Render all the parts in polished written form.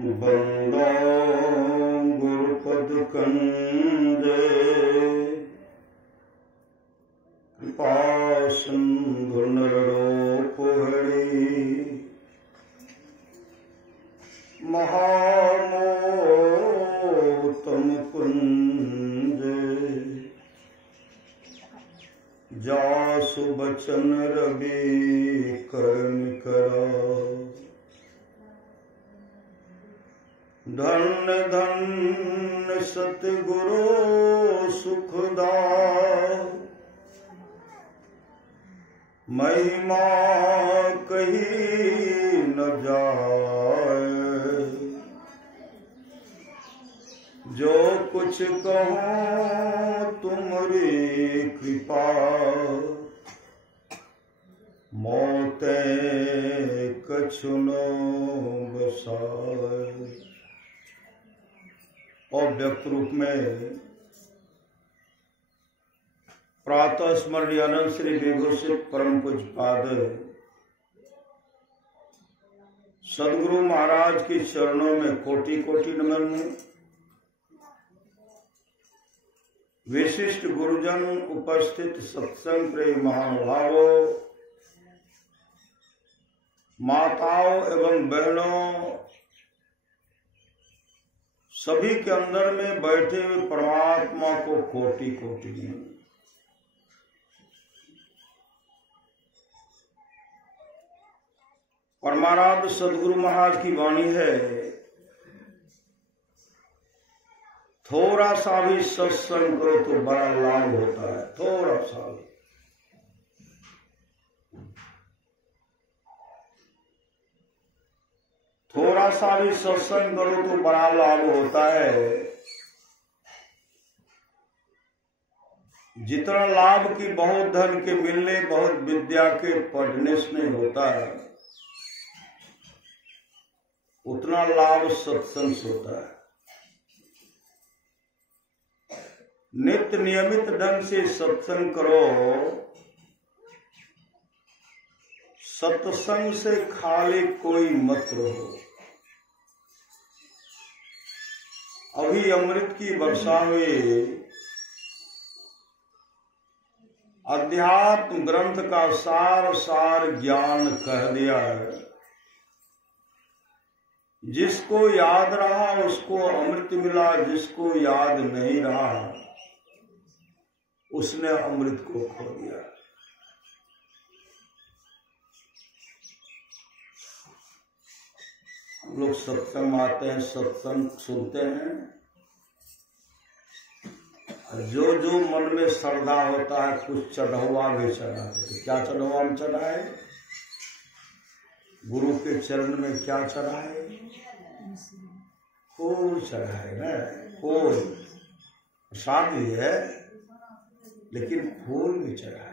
बंदो गुरुपद कंदे कृपा सिंधु नरोपहरी महामोतम कुंज जासु बचन रवि करण करा धन्य धन्य सतगुरु सुखदा महिमा कही न जाए जो कुछ कहूँ तुम्हारी कृपा मौते कछु न बसाए। और व्यक्त रूप में प्रातः स्मरणीय अनंत श्री विभूषित परम पूज्यपाद सदगुरु महाराज के चरणों में कोटि कोटि नमन। विशिष्ट गुरुजन उपस्थित सत्संग प्रेम महानुभावों, माताओं एवं बहनों, सभी के अंदर में बैठे हुए परमात्मा को कोटि कोटि नमन। परमाराध्य सदगुरु महाराज की वाणी है, थोड़ा सा भी सत्संग करो तो बड़ा लाभ होता है। थोड़ा सा भी, थोड़ा सा भी सत्संग करो तो बड़ा लाभ होता है। जितना लाभ की बहुत धन के मिलने, बहुत विद्या के पढ़ने से नहीं होता है, उतना लाभ सत्संग से होता है। नित्य नियमित ढंग से सत्संग करो। सत्संग से खाली कोई मत रहो। अभी अमृत की वर्षा में अध्यात्म ग्रंथ का सार सार ज्ञान कह दिया है। जिसको याद रहा उसको अमृत मिला, जिसको याद नहीं रहा उसने अमृत को खो दिया। हम लोग सत्संग आते हैं, सत्संग सुनते हैं, जो जो मन में श्रद्धा होता है कुछ चढ़ावा भी चढ़ाते। क्या चढ़ावा हम चढ़ाए? गुरु के चरण में क्या चढ़ाए? फूल चढ़ाए ना। फूल प्रसाद ही है, लेकिन फूल भी चढ़ाए।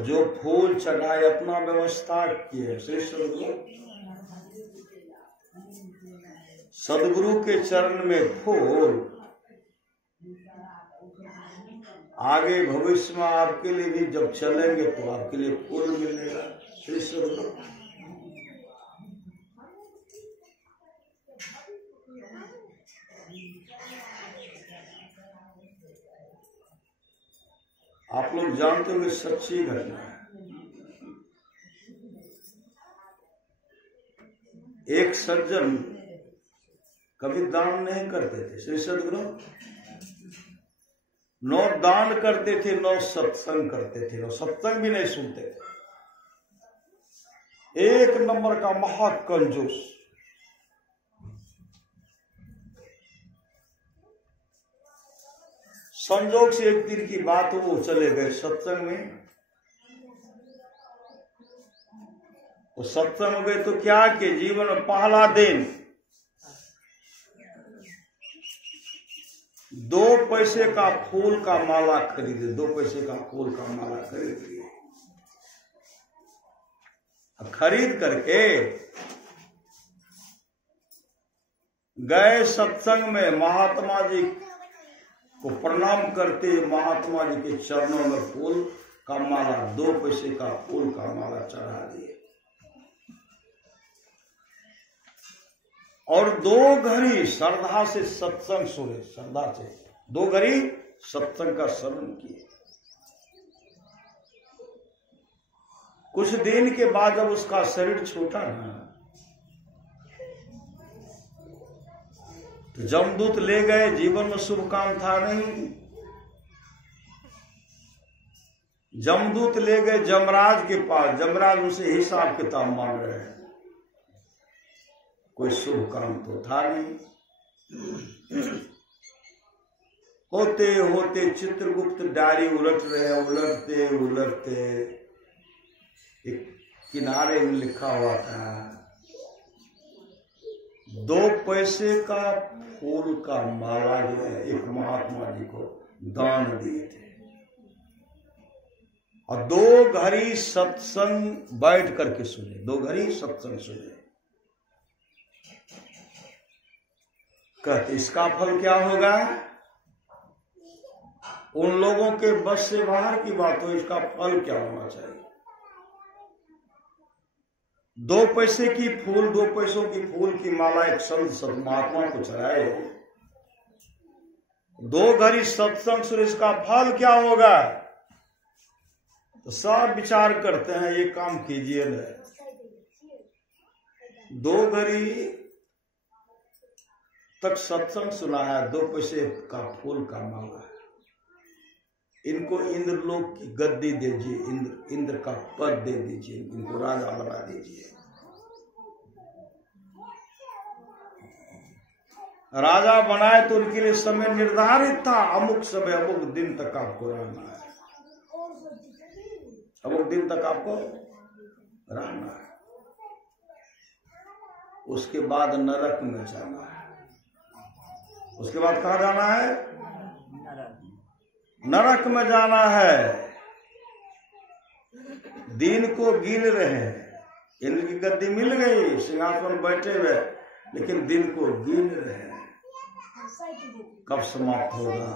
जो फूल चढ़ाए अपना व्यवस्था किए श्री सदगुरु के चरण में फूल। आगे भविष्य में आपके लिए भी जब चलेंगे तो आपके लिए फूल मिलेगा। श्री सदगुरु आप लोग जानते हुए सच्ची घटना है। एक सज्जन कभी दान नहीं करते थे श्री सदगुरु। नो दान करते थे, नो सत्संग करते थे, नो सत्संग भी नहीं सुनते थे। एक नंबर का महाकंजूस। संजोग से एक दिन की बात हो, वो चले गए सत्संग में। वो सत्संग में गए तो क्या कि जीवन में पहला दिन 2 पैसे का फूल का माला खरीदे। 2 पैसे का फूल का माला खरीद लिए। खरीद करके गए सत्संग में। महात्मा जी को प्रणाम करते महात्मा जी के चरणों में फूल का माला, 2 पैसे का फूल का माला चढ़ा दिए। और 2 घड़ी श्रद्धा से सत्संग सुने, श्रद्धा से 2 घड़ी सत्संग का श्रवण किए। कुछ दिन के बाद जब उसका शरीर छूटा ना, तो जमदूत ले गए। जीवन में शुभ काम था नहीं, जमदूत ले गए जमराज के पास। जमराज उनसे हिसाब किताब मांग रहे हैं, कोई शुभ काम तो था नहीं। होते होते चित्रगुप्त डायरी उलट रहे, उलटते उलटते एक किनारे में लिखा हुआ था, 2 पैसे का फूल का माला जो है एक महात्मा जी को दान दिए थे, और 2 घड़ी सत्संग बैठ करके सुने, 2 घड़ी सत्संग सुने। कहते इसका फल क्या होगा? उन लोगों के बस से बाहर की बात हो, इसका फल क्या होना चाहिए? 2 पैसे की फूल, 2 पैसों की फूल की माला एक संत महात्मा को चढ़ाए, 2 घड़ी सत्संग सुने, इसका फल क्या होगा? तो सब विचार करते हैं ये काम कीजिए न। 2 घड़ी तक सत्संग सुना है, 2 पैसे का फूल का माला है, इनको इंद्रलोक की गद्दी दीजिए, इंद्र का पद दे दीजिए, इनको राजा बना दीजिए। राजा बनाए तो उनके लिए समय निर्धारित था, अमुक समय अमुक दिन तक आपको रहना है, अमुक दिन तक आपको रहना है, उसके बाद नरक में जाना है। उसके बाद कहाँ जाना है? नरक में जाना है। दिन को गिन रहे, इनकी गद्दी मिल गई, सिंहासन बैठे हुए, लेकिन दिन को गिन रहे, कब समाप्त होगा?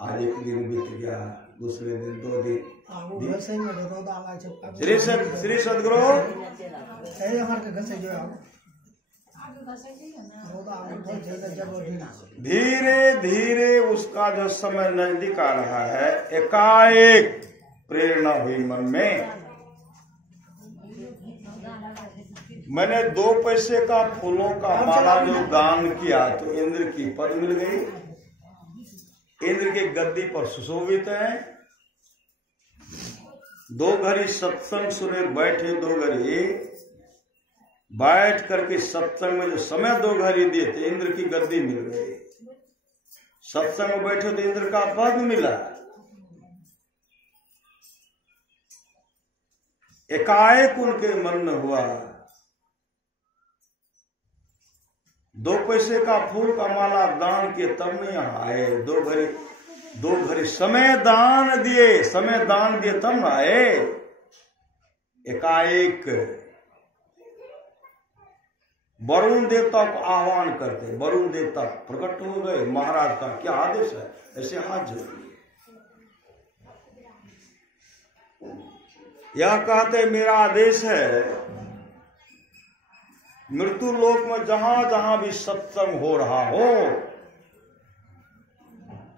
आज एक दिन बीत गया, दूसरे दिन 2 दिन। श्री सदगुरु धीरे धीरे उसका जो समय नजदीक आ रहा है, एकाएक प्रेरणा हुई मन में, मैंने 2 पैसे का फूलों का माला जो दान किया तो इंद्र की पद मिल गई, इंद्र की गद्दी पर सुशोभित है। 2 घड़ी सत्संग सुने बैठे, 2 घड़ी बैठ करके सत्संग में जो समय 2 घड़ी दिए थे, इंद्र की गद्दी मिल गई। सत्संग में बैठे तो इंद्र का पद मिला। एकाएक उनके मन में हुआ, 2 पैसे का फूल का माला दान किए तब नहीं यहाँ आए, 2 घड़ी समय दान दिए तब न आए। एकाएक वरुण देवता को आह्वान करते, वरुण देवता प्रकट हो गए। महाराज का क्या आदेश है? ऐसे हाथ जोड़िए। यह कहते मेरा आदेश है, मृत्यु लोक में जहां जहां भी सत्संग हो रहा हो,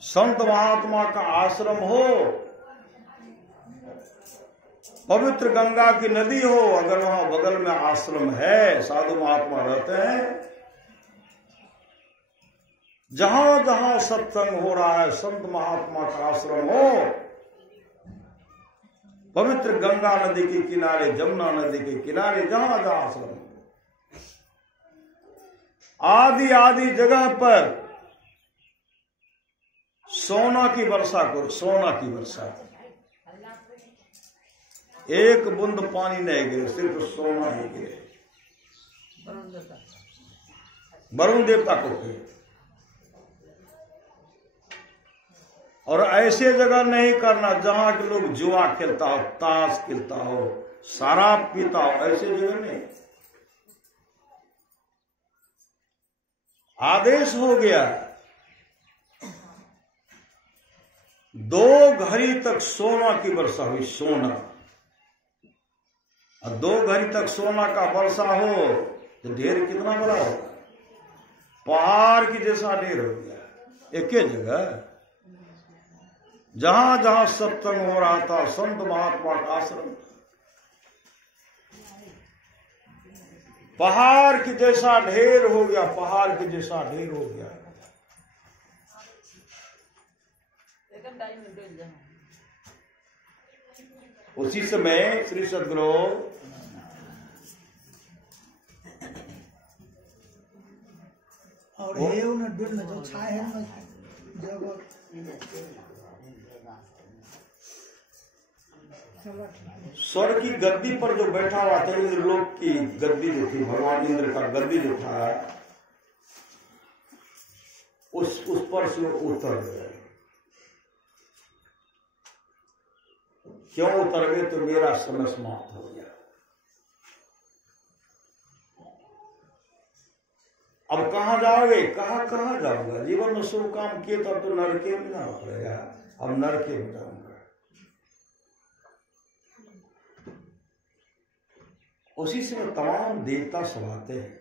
संत महात्मा का आश्रम हो, पवित्र गंगा की नदी हो, अगर वहां बगल में आश्रम है, साधु महात्मा रहते हैं, जहां जहां सत्संग हो रहा है, संत महात्मा का आश्रम हो, पवित्र गंगा नदी के किनारे, जमुना नदी के किनारे, जहां जहां आश्रम हो, आदि आदि जगह पर सोना की वर्षा करो, सोना की वर्षा। एक बूंद पानी नहीं गिरे, सिर्फ सोना ही गिरे। वरुण देवता को गिरे। और ऐसे जगह नहीं करना जहां के लोग जुआ खेलता हो, ताश खेलता हो, शराब पीता हो, ऐसे जगह नहीं। आदेश हो गया 2 घड़ी तक सोना की वर्षा हुई, सोना। और 2 घड़ी तक सोना का वर्षा हो तो ढेर कितना बड़ा होगा? पहाड़ की जैसा ढेर हो गया। एक ही जगह जहां जहां सत्संग हो रहा था, संत महात्मा का आश्रम, पहाड़ की जैसा ढेर हो गया, पहाड़ की जैसा ढेर हो गया। उसी समय श्री सद्गुरु और ये उन्हें दिल में जो छाए हैं जब स्वर्ग की गद्दी पर जो बैठा हुआ था, इंद्र लोक की गद्दी जो थी, भगवान इंद्र का गद्दी जो था, उस पर से उतर गए। क्यों उतर गए? तो मेरा समय समाप्त हो गया। अब कहां जाओगे? कहां जाऊंगा? जीवन में शुभ काम किए तो अब तो नरके में जाना पड़ेगा। अब नरके में जाऊंगा। उसी से तमाम देवता सब आते हैं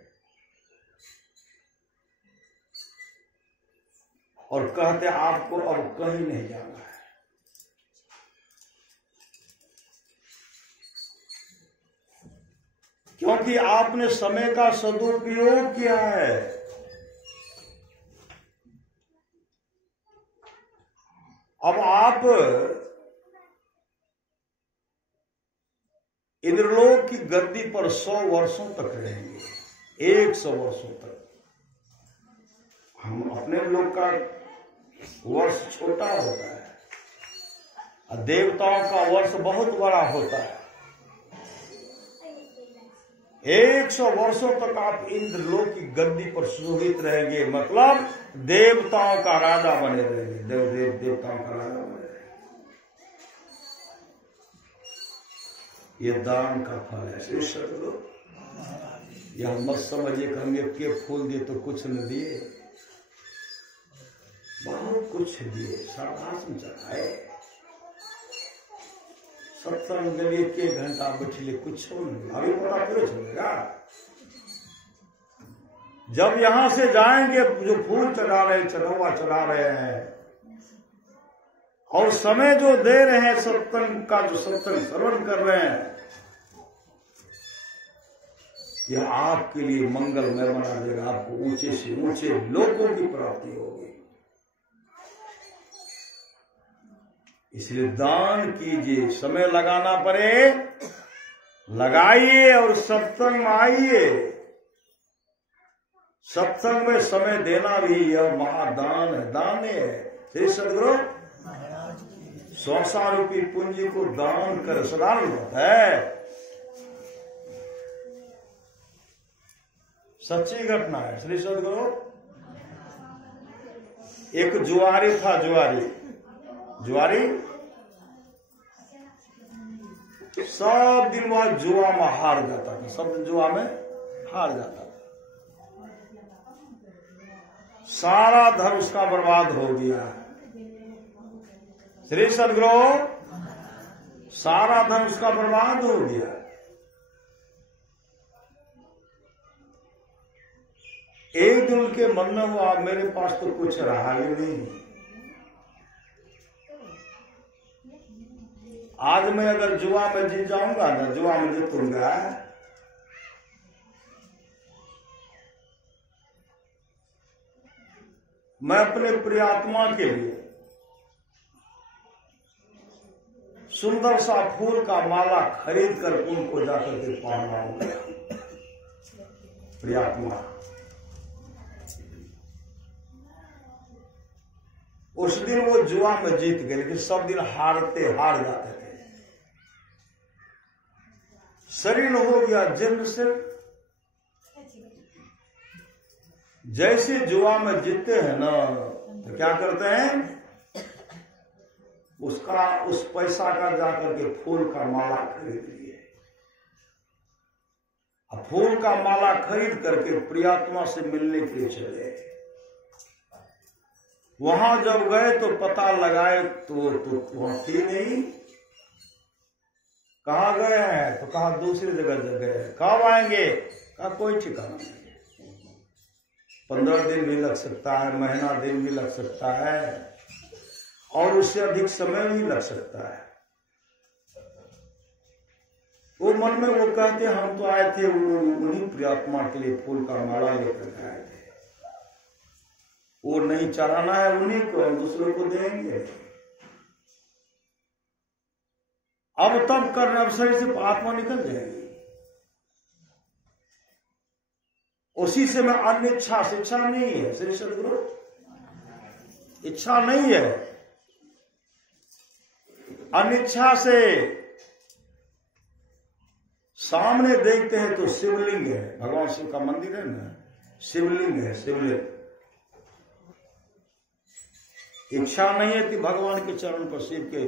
और कहते आपको अब कहीं नहीं जाना है। क्योंकि आपने समय का सदुपयोग किया है। अब आप इंद्रलोक की गद्दी पर 100 वर्षों तक रहेंगे, 100 वर्षों तक। हम अपने लोग का वर्ष छोटा होता है और देवताओं का वर्ष बहुत बड़ा होता है। 100 वर्षों तक आप इंद्रलोक की गद्दी पर सुशोभित रहेंगे, मतलब देवताओं का राजा बने रहेंगे, देवताओं का राजा बने रहेंगे। ये दान का फल है। श्री सद्गुरु यह मत समझिए कि हमें के फूल दिए तो कुछ न दिए, बहुत कुछ दिए, शाबाश चढ़ाए, सत्संग के लिए 1 घंटा बैठिए, कुछ नहीं, अभी पता क्यों चलेगा? जब यहां से जाएंगे, जो फूल चढ़ा रहे, चढ़ावा चढ़ा रहे हैं और समय जो दे रहे हैं सत्संग का, जो सत्संग श्रवण कर रहे हैं, यह आपके लिए मंगलमय बना देगा। आपको ऊंचे से ऊंचे लोगों की प्राप्ति होगी। इसलिए दान कीजिए, समय लगाना पड़े लगाइए और सत्संग में आइए। सत्संग में समय देना भी यह महादान है, दान है। श्री सद्गुरु 100 रूपी पूंजी को दान कर साधारण होता है, सच्ची घटना है। श्री सद्गुरु एक जुआरी था, जुआरी सब दिन वह जुआ में हार जाता था, सब दिन जुआ में हार जाता था। सारा धन उसका बर्बाद हो गया। श्री सद्गुरु सारा धन उसका बर्बाद हो गया। एक दिन उनके मन में हुआ मेरे पास तो कुछ रहा ही नहीं, आज मैं अगर जुआ में जीत जाऊंगा ना, जुआ में जीतूंगा, मैं अपने प्रियात्मा के लिए सुंदर सा फूल का माला खरीद कर उनको जाकर के पहनाऊंगा। प्रियात्मा उस दिन वो जुआ में जीत गए, लेकिन सब दिन हार जाते थे। शरीर हो गया जन्म से, जैसे जुआ में जीतते हैं ना, तो क्या करते हैं, उस पैसा का जाकर के फूल का माला खरीद लिए। अब फूल का माला खरीद करके प्रियात्मा से मिलने के लिए चले। वहां जब गए तो पता लगाए तो वहां थी नहीं। कहा गए हैं? तो कहा दूसरी जगह गए। कब आएंगे? कहा कोई ठिकाना नहीं। 15 दिन भी लग सकता है, महीना दिन भी लग सकता है, और उससे अधिक समय भी लग सकता है। वो मन में वो कहते हम तो आए थे उन्हीं प्रियात्मा के लिए फूल का माला लेकर आए थे, वो नहीं चढ़ाना है उन्हीं को, हम दूसरों को देंगे। अब तब करना, अब शरीर से आत्मा निकल जाएगी। उसी से मैं अन्य इच्छा से, इच्छा नहीं है श्री सदगुरु, इच्छा नहीं है, अनिच्छा से सामने देखते हैं तो शिवलिंग है, भगवान शिव का मंदिर है ना, शिवलिंग है, शिवलिंग। इच्छा नहीं है कि भगवान के चरण पर, शिव के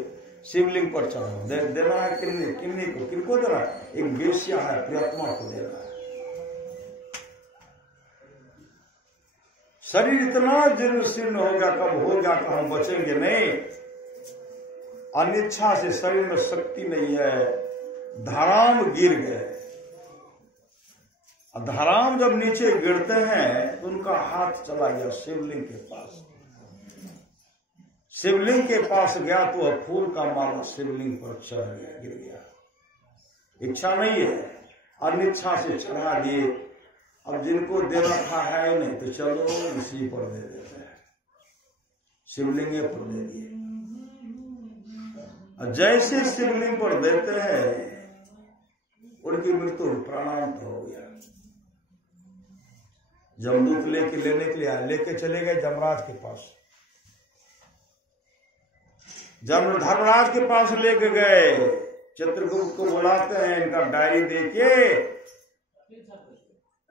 शिवलिंग पर चढ़ाओ। देना है किन्नी को, किनको देना है? एक वेश्या है, प्रियतमा को देना है। शरीर इतना जीर्ण शीर्ण हो गया, कब हो गया कि हम बचेंगे नहीं। अनिच्छा से शरीर में शक्ति नहीं है, धराम गिर गए। धराम जब नीचे गिरते हैं तो उनका हाथ चला गया शिवलिंग के पास। शिवलिंग के पास गया तो फूल का माला शिवलिंग पर चढ़ गया, गिर गया। इच्छा नहीं है, अनिच्छा से चढ़ा दिए। अब जिनको देना था है नहीं तो चलो इसी पर दे देते हैं, शिवलिंग पर दे दिए। जैसे शिवलिंग पर देते हैं उनकी मृत्यु प्राणांत हो गया। जमदूत लेने के लिए आए, लेके चले गए जमराज के पास। धर्मराज के पास लेके गए, चित्रगुप्त को बुलाते हैं, इनका डायरी देखिए।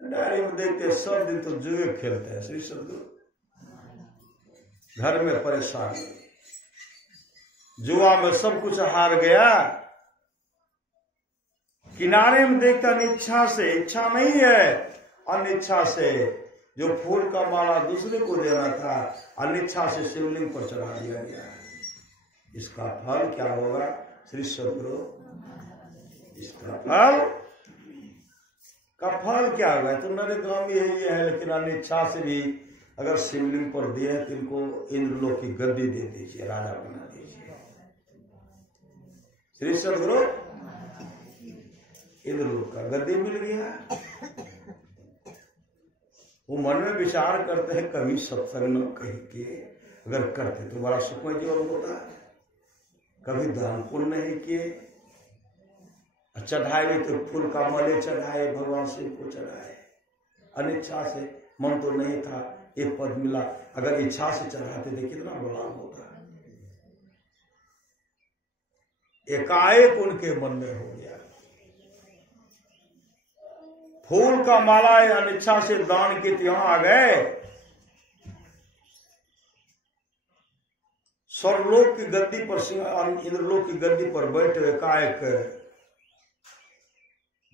डायरी में देखते सब दिन तो जुए खेलते हैं श्री सदगुरु, घर में परेशान, जुआ में सब कुछ हार गया। किनारे में देखता अनिच्छा से, इच्छा नहीं है, अनिच्छा से जो फूल का माला दूसरे को देना था, अनिच्छा से शिवलिंग पर चढ़ा दिया गया। इसका फल क्या होगा श्री सदगुरु? इसका फल क्या होगा? तो नरेगामी यही है, लेकिन अनिच्छा से भी अगर शिवलिंग पर दिए तो इनको इंद्रलोक की गद्दी दे दीजिए, राजा बना दीजिए। श्री सदगुरु इंद्रलोक का गद्दी मिल गया। वो मन में विचार करते हैं, कभी सत्संग न कही के अगर करते तो बड़ा सुखमय जीवन होता है। कभी दान पुण्य नहीं किए, चढ़ाए भी तो फूल का माले चढ़ाए, भगवान शिव को चढ़ाए। अनिच्छा से, मन तो नहीं था, एक पद मिला, अगर इच्छा से चढ़ाते थे कितना बड़ा होता है। एकाएक उनके मन में हो गया। फूल का माला अनिच्छा से दान के त्यौहार आ गए। स्वर्गलोक की गद्दी पर, इंद्रलोक की गद्दी पर बैठे एकाएक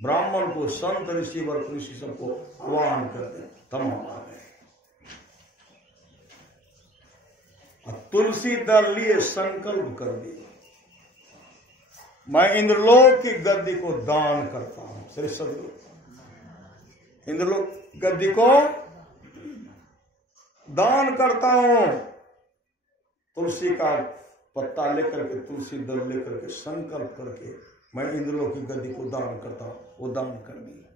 ब्राह्मण को, संत ऋषि व ऋषि सबको आह्वान करते तमाम आ गए। तुलसी दल लिए संकल्प कर दिया, मैं इंद्रलोक की गद्दी को दान करता हूं। श्री सदगुरु इंद्रलोक गद्दी को दान करता हूं। तुलसी का पत्ता लेकर के, तुलसी दल लेकर के संकल्प करके मैं इंद्रलोक की गद्दी को दान करता हूं। वो दान कर दिया,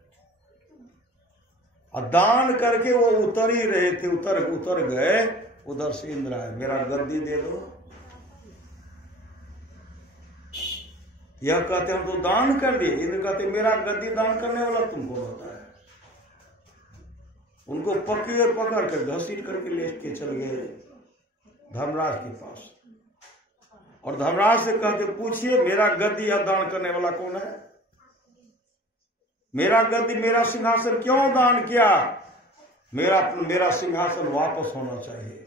और दान करके वो उतर ही रहे थे, उतर गए। उधर से इंद्र आए, मेरा गद्दी दे दो। यह कहते हम तो दान कर दिए। इंद्र कहते मेरा गद्दी दान करने वाला तुमको होता है। उनको पकड़ कर घसीट करके लेके चल गए धर्मराज के पास, और धर्मराज से कहते पूछिए मेरा गद्दी या दान करने वाला कौन है? मेरा गद्दी, मेरा सिंहासन क्यों दान किया? मेरा सिंहासन वापस होना चाहिए।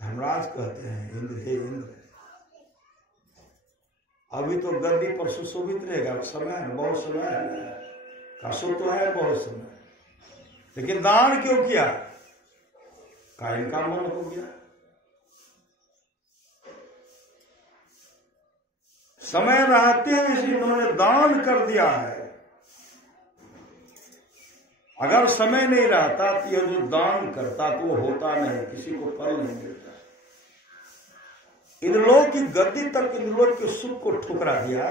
धर्मराज कहते हैं इंद्र, हे इंद्र, अभी तो गद्दी पर सुशोभित रहेगा, समय है, बहुत समय है, काशो तो है बहुत समय, लेकिन दान क्यों किया? का इनका मन हो गया। समय रहते हुए इसलिए उन्होंने दान कर दिया है। अगर समय नहीं रहता तो यह जो दान करता तो वो होता नहीं, किसी को फल नहीं मिलता। इंद्रलोक की गद्दी तक इंद्रलोक के सुख को ठुकरा दिया,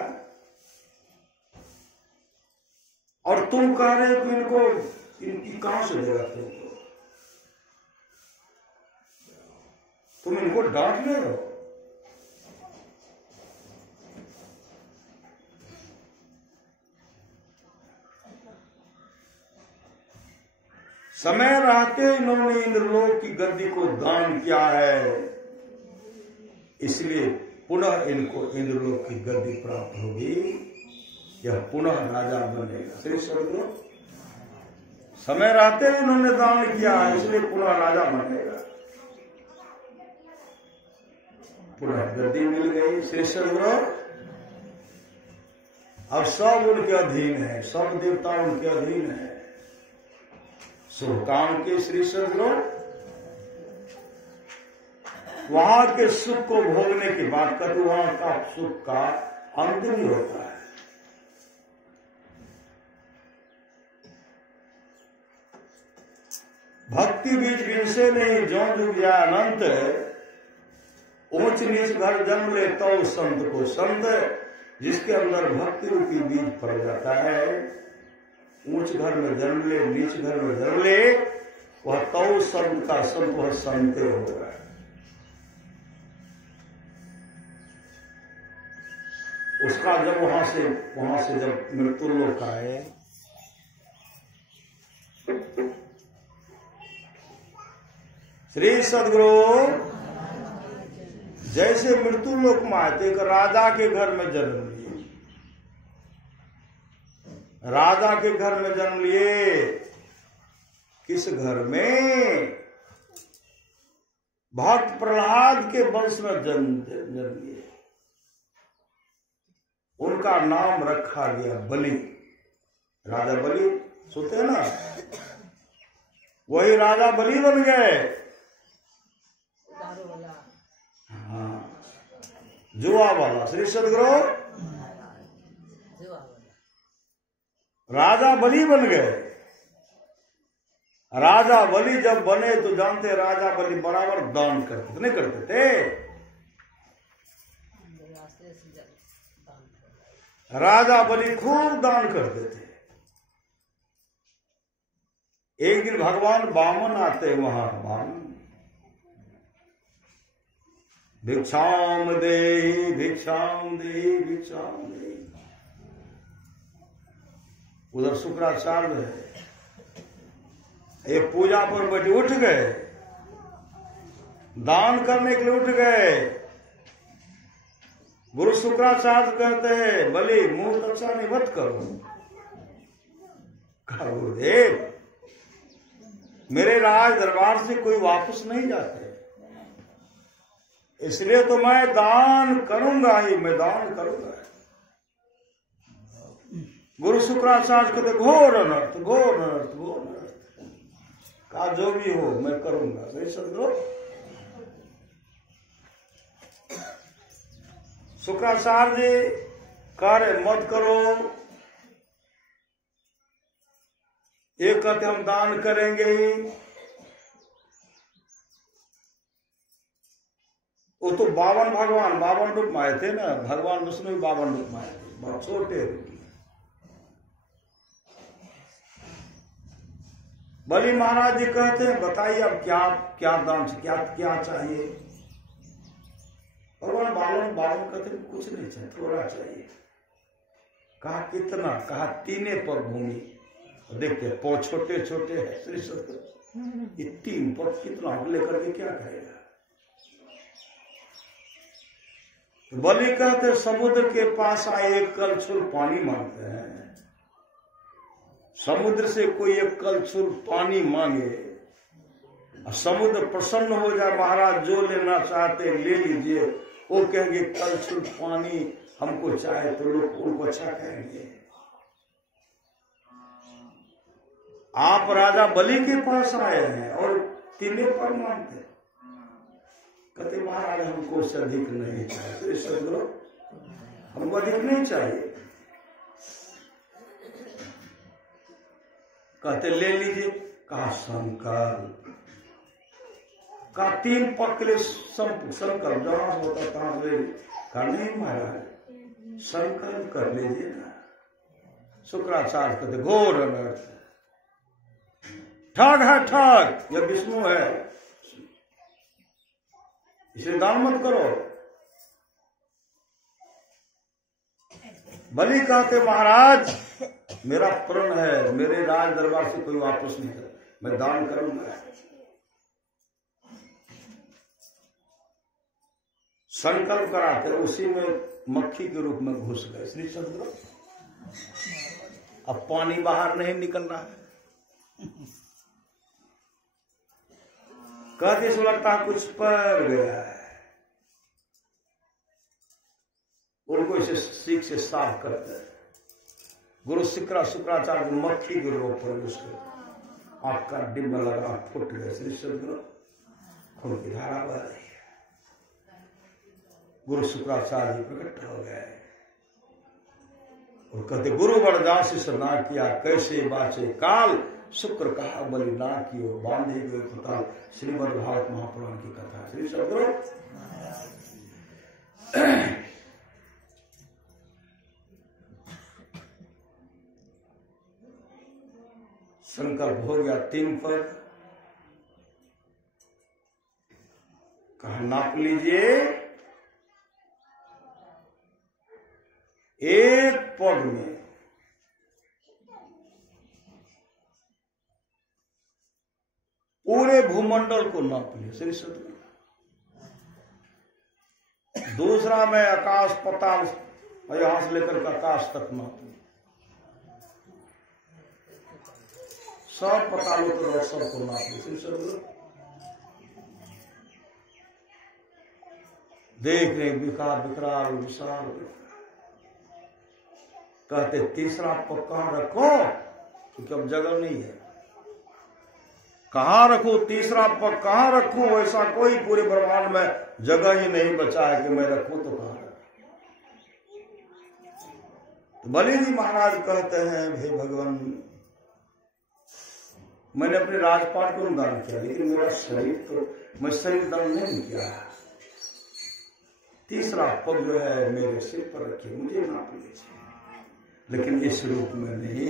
और तुम कह रहे हो कि इनको इनकी कहां से देगा तुमको? तुम इनको डांट रहे हो। समय रहते इन्होंने इंद्रलोक की गद्दी को दान किया है, इसलिए पुनः इनको इंद्रलोक की गद्दी प्राप्त होगी, यह पुनः राजा बनेगा। श्री सदगुरु, समय रहते इन्होंने दान किया है, इसलिए पुनः राजा बनेगा, पुनः गद्दी मिल गई। श्री सदगुरु, अब सब उनके अधीन है, सब देवता उनके अधीन है। शुभ काम के श्री सदगुरु, वहां के सुख को भोगने के बाद कभी वहां का सुख का अंत नहीं होता है। भक्ति बीज बिनसे नहीं, जो जुग जाए अनंत, ऊंच नीच घर जन्म ले तो संत को संत, जिसके अंदर भक्ति रूपी बीज पड़ जाता है, ऊंच घर में जन्म ले, नीच घर में जन्म ले, वह तो संत का संत, वह संत होगा। उसका जब वहां से जब मृत्यु लोक आए, श्री सदगुरु जैसे मृत्यु लोक में आए थे, एक राजा के घर में जन्म लिए, राजा के घर में जन्म लिए। किस घर में? भक्त प्रहलाद के वंश में जन्म लिए। उनका नाम रखा गया बलि, राजा बलि, सुनते हैं ना, वही राजा बलि बन गए। हाँ, जुआ वाला। श्री सदगुरु, राजा बलि बन गए। राजा बलि जब बने तो जानते, राजा बलि बराबर दान करते, नहीं करते थे? राजा बलि खूब दान करते थे। एक दिन भगवान वामन आते वहां, वामन, भिक्षाम देहि भिक्षाम देहि भिक्षाम देहि। उधर शुक्राचार्य है, एक पूजा पर बैठे, उठ गए, दान करने के लिए उठ गए। गुरु शुक्राचार्य कहते हैं, बलि मुंह दक्षा नहीं मत करो। कहा, गुरुदेव मेरे राज दरबार से कोई वापस नहीं जाते, इसलिए तो मैं दान करूंगा ही, मैं दान करूंगा। गुरु शुक्राचार्य कहते, घोर अनर्थ, घोर अनर्थ, घोर अनर्थ। कहा, जो भी हो मैं करूंगा। सही सदगुरु, शुक्राचार्य जी कार्य मत करो, ये कहते हम दान करेंगे ही। वो तो 52 भगवान 52 रूप में आए थे ना, भगवान विष्णु भी 52 रूप में आए थे, बहुत छोटे रूप में। बलि महाराज जी कहते हैं, बताइए अब क्या क्या दान, क्या चाहिए? भगवान 52 कहते हैं, कुछ नहीं चाहिए, थोड़ा चाहिए। कहा, कितना? कहा, 3 पर भूमि। देखते पौ छोटे छोटे है, श्री सत्य, ये 3 पर कितना लेकर के क्या करेगा? बलि कहते, समुद्र के पास आए, एक कलछुल पानी मांगते हैं। समुद्र से कोई एक कलछुल पानी मांगे, समुद्र प्रसन्न हो जाए, महाराज जो लेना चाहते ले लीजिए। वो कहेंगे कलछुल पानी हमको चाहे, तो लोग उनको अच्छा कहेंगे। आप राजा बलि के पास आए हैं और 3 पर मांगते, कहते महाराज हमको उससे अधिक नहीं चाहिए। सदगुरु, हमको अधिक नहीं चाहिए। कहते ले लीजिए। कहा संकल्प का 3 पग के लिए संकल्प जहां से होता तहां ले। कहा नहीं महाराज संकल्प कर लीजिए ना। शुक्राचार्य कहते घोर अनर्थ, ठग है ठग, यह विष्णु है, इसे दान मत करो। बलि कहते महाराज मेरा प्रण है, मेरे राज दरबार से कोई वापस नहीं कर, मैं दान करूंगा। संकल्प कराते उसी में मक्खी के रूप में घुस गए श्री सदगुरु। अब पानी बाहर नहीं निकल रहा है। कहते से लगता कुछ पर गया है। उनको इसे सीख से साफ करते हैं। गुरु शुक्राचार्य मक्खी के रूप पर उसके आपका डिब्बा लगा फुट गए श्री सदगुरु। खून की धारा बह रही है। गुरु शुक्राचार्य प्रकट हो गए और कहते गुरु वरदासी से ना किया कैसे बाचे काल। शुक्र कहा बलि ना कियो बांधे गए पताल। श्रीमद् भागवत महापुराण की कथा श्री सदगुरु। संकल्प हो गया 3 पग। कहा नाप लीजिए। 1 पग में पूरे भूमंडल को नाप लिया श्री सदगुरु। दूसरा में आकाश पताल यहां से लेकर आकाश तक नाप लिया। सब पतालों को सबको नाप लिया श्री सदगुरु। देख रहे विकराल विशाल। कहते तीसरा पग कहां रखो क्योंकि अब जगह नहीं है। कहां रखो तीसरा पग कहां रखूं? ऐसा कोई पूरे ब्रह्मांड में जगह ही नहीं बचा है कि मैं रखूं तो कहां रखूं। तो बलि जी महाराज कहते हैं हे भगवान मैंने अपने राजपाट को दान किया लेकिन मेरा शरीर तो मैं शरीर दान नहीं किया। तीसरा पग जो है मेरे सिर पर रखिए मुझे नाप लीजिए लेकिन इस रूप में नहीं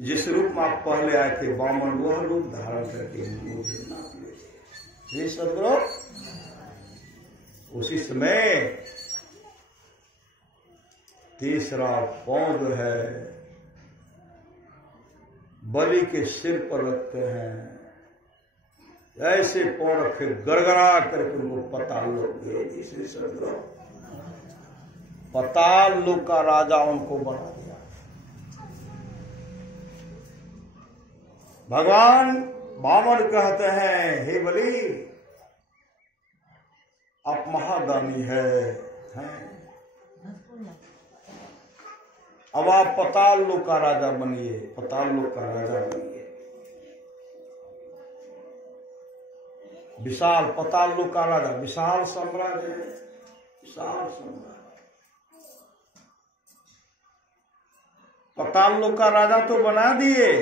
जिस रूप में आप पहले आए थे वामन वह रूप धारण करके मुझे नाप लीजिए। जी सदगुरु। उसी समय तीसरा पांव जो है बलि के सिर पर रखते हैं। ऐसे पांव रखे गड़गड़ा करके उनको पताल लोक गए। जी सदगुरु। पताल लोक का राजा उनको बना दिया। भगवान वामन कहते हैं हे बलि आप महादानी हैं। अब आप पताल लोक का राजा बनिए। पताल लोक का राजा बनिए। विशाल पताल लोक का राजा विशाल साम्राज्य है। विशाल साम्राज्य पताल लोक का राजा तो बना दिए।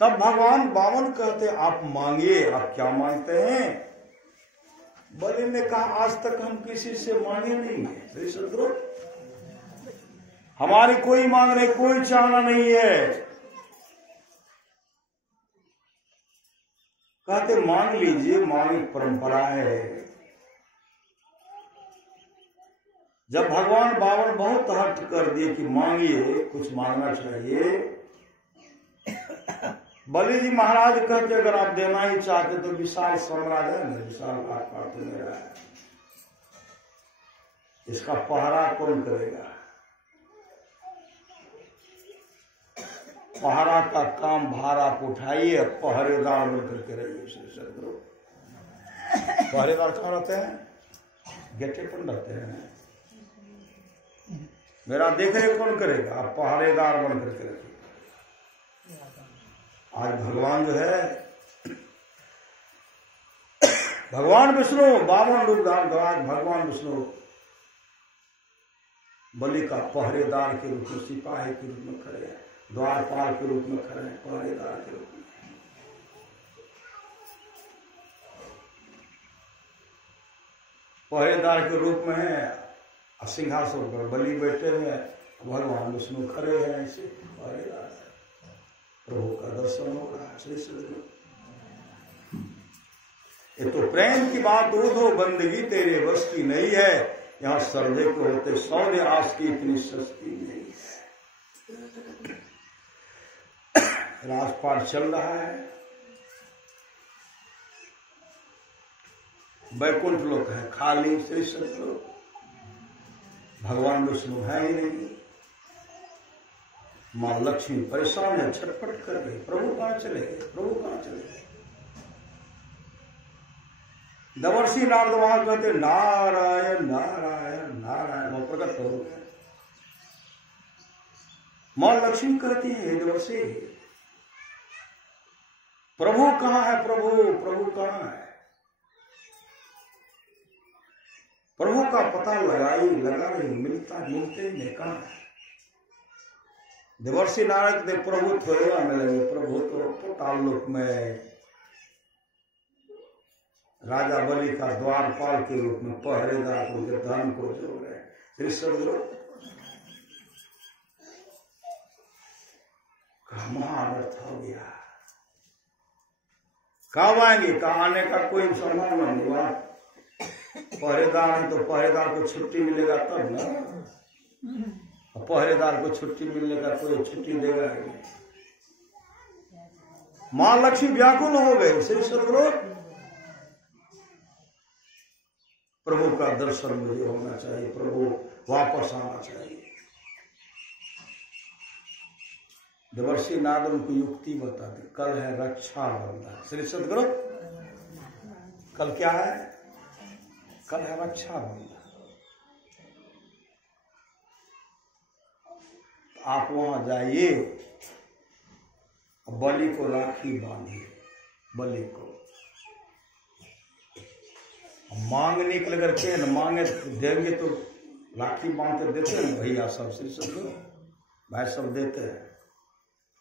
तब भगवान वामन कहते आप मांगिए। आप क्या मांगते हैं? बलि ने कहा आज तक हम किसी से मांगे नहीं है श्री सदगुरु। हमारी कोई मांग नहीं कोई चाहना नहीं है। कहते मांग लीजिए मांग परंपरा है। जब भगवान वामन बहुत हट कर दिए कि मांगिए कुछ मांगना चाहिए। बलि जी महाराज कहते अगर आप देना ही चाहते तो विशाल साम्राज्य है ना विशाल राजपाट तो मेरा है। इसका पहरा कौन करेगा? पहरा का काम भार आप उठाइए पहरेदार बन करके रहिए श्री सदगुरु। पहरेदार कहाँ रहते हैं? गेटे पर रहते हैं। मेरा देख रेख कौन करेगा? आप पहरेदार बन करके रखिए। आज भगवान जो है भगवान विष्णु वामन रूप धारण भगवान विष्णु बलि का पहरेदार के रूप में, सिपाही के रूप में खड़े हैं, द्वारपाल के रूप में खड़े हैं, पहरेदार के रूप में। पहरेदार के रूप में है, सिंहासन पर बलि बैठे हुए हैं, भगवान विष्णु खड़े हैं ऐसे पहरेदार। प्रभु का दर्शन हो रहा है। श्री श्री ये तो प्रेम की बात हो, दो बंदगी तेरे बस की नहीं है, यहाँ सर्दे को होते सौदे आस की इतनी सस्ती नहीं है। राजपाट चल रहा है, वैकुंठ लोक है खाली, श्री सतलोक, भगवान विष्णु है ही नहीं। मां लक्ष्मी परेशान है, छटपट कर रही, प्रभु कहां चले गए, प्रभु कहां चले गए। देवर्षि नारद वहां कहते नारायण नारायण नारायण, वो प्रकट हो गए। मां लक्ष्मी कहती है देवर्षि प्रभु कहां है, प्रभु प्रभु कहां है। प्रभु का पता लगा रही, मिलते ही नहीं, कहां है। देवर्षि नारद देव प्रभु थोड़े मिलेंगे, प्रभु तो पाताल लोक में राजा बलि का द्वारपाल के रूप में पहरेदार को धन को जोड़ रहे हैं। श्री स्वर्गलोक का महाअनर्थ हो गया। कब आएंगे, कहा आने का कोई संभावना नहीं। वहां पहरेदार है तो पहरेदार को छुट्टी मिलेगा तब ना, पहरेदार को छुट्टी मिलने का कोई छुट्टी देगा ही नहीं। मां लक्ष्मी व्याकुल हो गए। श्री स्वर्गलोक प्रभु का दर्शन मुझे होना चाहिए, प्रभु वापस आना चाहिए। देवर्षि नारद उनको युक्ति बता दी, कल है रक्षा बंधन। श्री सद्गुरु कल क्या है, कल है रक्षा बंधन। आप वहां जाइए, बलि को राखी बांधिए, बलि को मांग निकल करके न मांगे देंगे तो राखी बांधते देते हैं भैया सब, श्री सद्गुरु भाई सब देते हैं।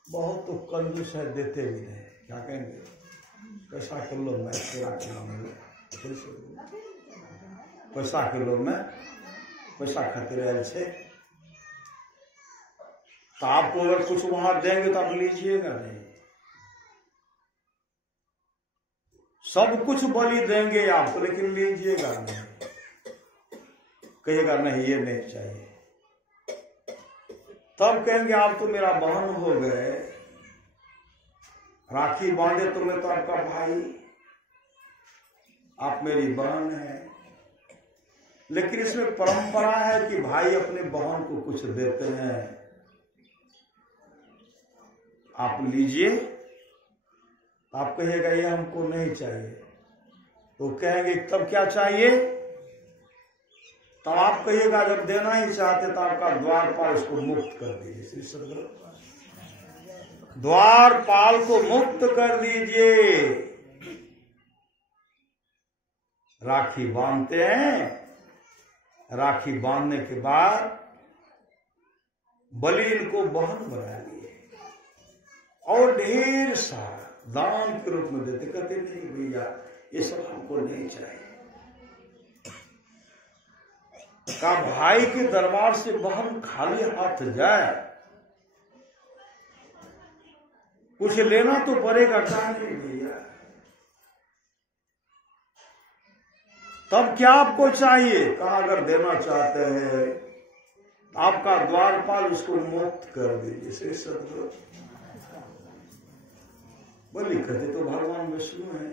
बहुत तो कंजूस है, देते भी नहीं, क्या कहेंगे पैसा किलो में राखी बांधेंगे, पैसा किलो में पैसा खाते रहे से। तो आपको अगर कुछ वहां देंगे तो आप लीजिएगा नहीं, सब कुछ बलि देंगे आपको लेकिन लीजिएगा नहीं, कहिएगा नहीं ये नहीं चाहिए। तब कहेंगे आप तो मेरा बहन हो गए, राखी बांधे तो मैं तो आपका भाई, आप मेरी बहन है। लेकिन इसमें परंपरा है कि भाई अपने बहन को कुछ देते हैं, आप लीजिए। आप कहिएगा ये हमको नहीं चाहिए, तो कहेंगे तब क्या चाहिए, तब आप कहिएगा जब देना ही चाहते तो आपका द्वारपाल इसको मुक्त कर दीजिए। श्री सद्गुरु द्वारपाल को मुक्त कर दीजिए। राखी बांधते हैं, राखी बांधने के बाद बलि इनको बहन बना लिए और ढेर सारा दान के रूप में देते। कहते नहीं भैया ये सब हमको नहीं चाहिए। का भाई के दरबार से बहन खाली हाथ जाए, कुछ लेना तो पड़ेगा, कहा नहीं भैया। तब क्या आपको चाहिए, कहा अगर देना चाहते हैं आपका द्वारपाल उसको मुक्त कर दीजिए। श्री सद्गुरु बोली कहते तो भगवान विष्णु है,